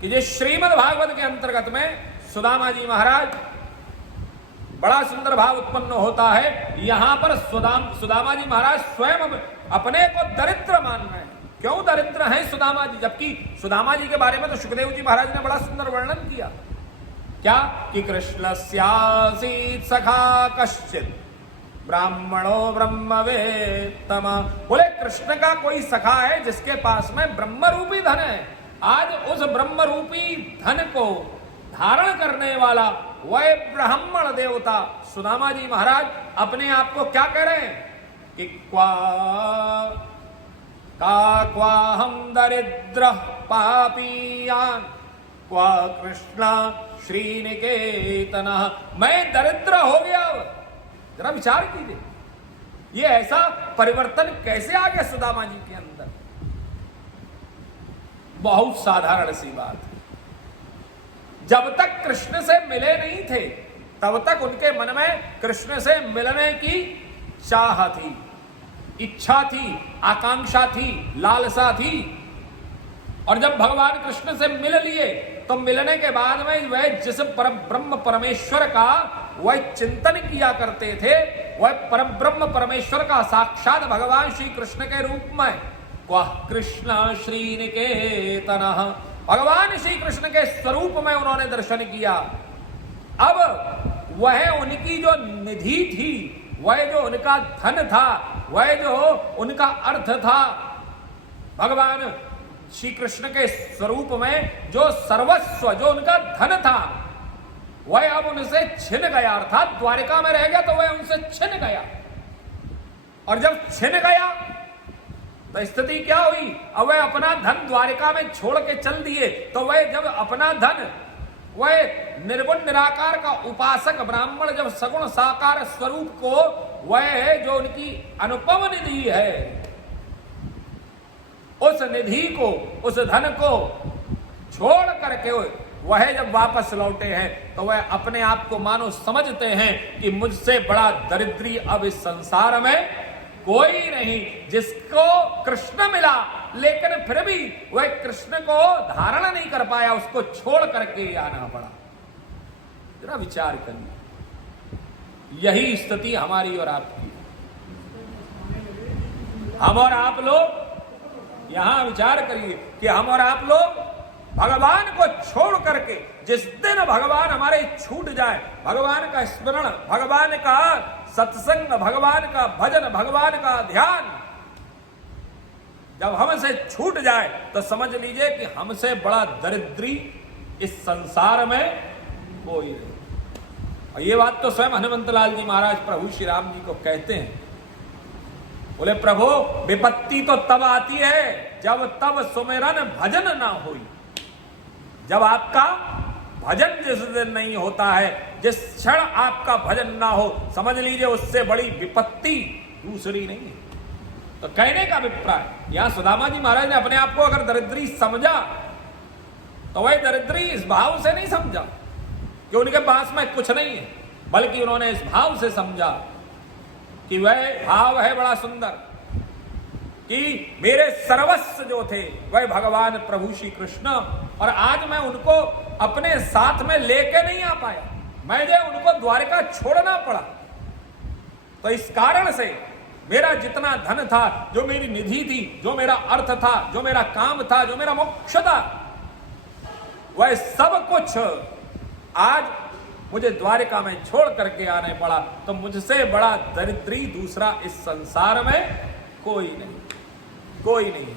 कि जो श्रीमद् भागवत के अंतर्गत में सुदामा जी महाराज बड़ा सुंदर भाव उत्पन्न होता है। यहां पर सुदामा जी महाराज स्वयं अपने को दरिद्र मान रहे हैं। क्यों दरिद्र हैं सुदामा जी? जबकि सुदामा जी के बारे में तो सुखदेव जी महाराज ने बड़ा सुंदर वर्णन किया। क्या कि कृष्णस्यासीत् सखा कश्चित् ब्राह्मणो ब्रह्मवेत्तम। बोले कृष्ण का कोई सखा है जिसके पास में ब्रह्म रूपी धन है। आज उस ब्रह्म रूपी धन को धारण करने वाला वह ब्राह्मण देवता सुदामा जी महाराज अपने आप को क्या कह रहे हैं कि क्वा हम दरिद्र पापीयान क्वा कृष्ण श्रीनिकेतन। मैं दरिद्र हो गया। जरा विचार कीजिए, ये ऐसा परिवर्तन कैसे आ गया सुदामा जी के अंदर? बहुत साधारण सी बात है। जब तक कृष्ण से मिले नहीं थे तब तक उनके मन में कृष्ण से मिलने की चाह थी, इच्छा थी, आकांक्षा थी, लालसा थी। और जब भगवान कृष्ण से मिल लिए तो मिलने के बाद में वह जिस परब्रह्म परमेश्वर का वह चिंतन किया करते थे, वह परब्रह्म परमेश्वर का साक्षात भगवान श्री कृष्ण के रूप में क्वा कृष्ण श्रीनिकेतन, भगवान श्री कृष्ण के स्वरूप में उन्होंने दर्शन किया। अब वह उनकी जो निधि थी, वह जो उनका धन था, वह जो उनका अर्थ था, भगवान श्री कृष्ण के स्वरूप में जो सर्वस्व, जो उनका धन था, वह अब उनसे छिन गया। अर्थात द्वारिका में रह गया तो वह उनसे छिन गया। और जब छिन गया तो स्थिति क्या हुई? अब वह अपना धन द्वारिका में छोड़ के चल दिए। तो वह जब अपना धन, वह निर्गुण निराकार का उपासक ब्राह्मण जब सगुण साकार स्वरूप को, वह जो उनकी अनुपम निधि है, उस निधि को, उस धन को छोड़ करके वह जब वापस लौटे हैं तो वह अपने आप को मानो समझते हैं कि मुझसे बड़ा दरिद्री अब इस संसार में कोई नहीं। जिसको कृष्ण मिला लेकिन फिर भी वह कृष्ण को धारण नहीं कर पाया, उसको छोड़ करके आना पड़ा। जरा विचार करिए, यही स्थिति हमारी और आपकी। हम और आप लोग यहां विचार करिए कि हम और आप लोग भगवान को छोड़ करके, जिस दिन भगवान हमारे छूट जाए, भगवान का स्मरण, भगवान का सत्संग, भगवान का भजन, भगवान का ध्यान जब हमसे छूट जाए तो समझ लीजिए कि हमसे बड़ा दरिद्री इस संसार में कोई नहीं। और ये बात तो स्वयं हनुमंत लाल जी महाराज प्रभु श्री राम जी को कहते हैं। बोले प्रभु, विपत्ति तो तब आती है जब तब सुमिरन भजन ना होई। जब आपका भजन जिस दिन नहीं होता है, जिस क्षण आपका भजन ना हो, समझ लीजिए उससे बड़ी विपत्ति दूसरी नहीं है। तो कहने का अभिप्राय, यहां सुदामा जी महाराज ने अपने आप को अगर दरिद्री समझा तो वह दरिद्री इस भाव से नहीं समझा कि उनके पास में कुछ नहीं है, बल्कि उन्होंने इस भाव से समझा कि वह भाव है बड़ा सुंदर कि मेरे सर्वस्व जो थे वह भगवान प्रभु श्री कृष्ण, और आज मैं उनको अपने साथ में लेके नहीं आ पाया, मुझे उनको द्वारिका छोड़ना पड़ा। तो इस कारण से मेरा जितना धन था, जो मेरी निधि थी, जो मेरा अर्थ था, जो मेरा काम था, जो मेरा मोक्ष था, वह सब कुछ आज मुझे द्वारिका में छोड़ करके आने पड़ा। तो मुझसे बड़ा दरिद्री दूसरा इस संसार में कोई नहीं, कोई नहीं।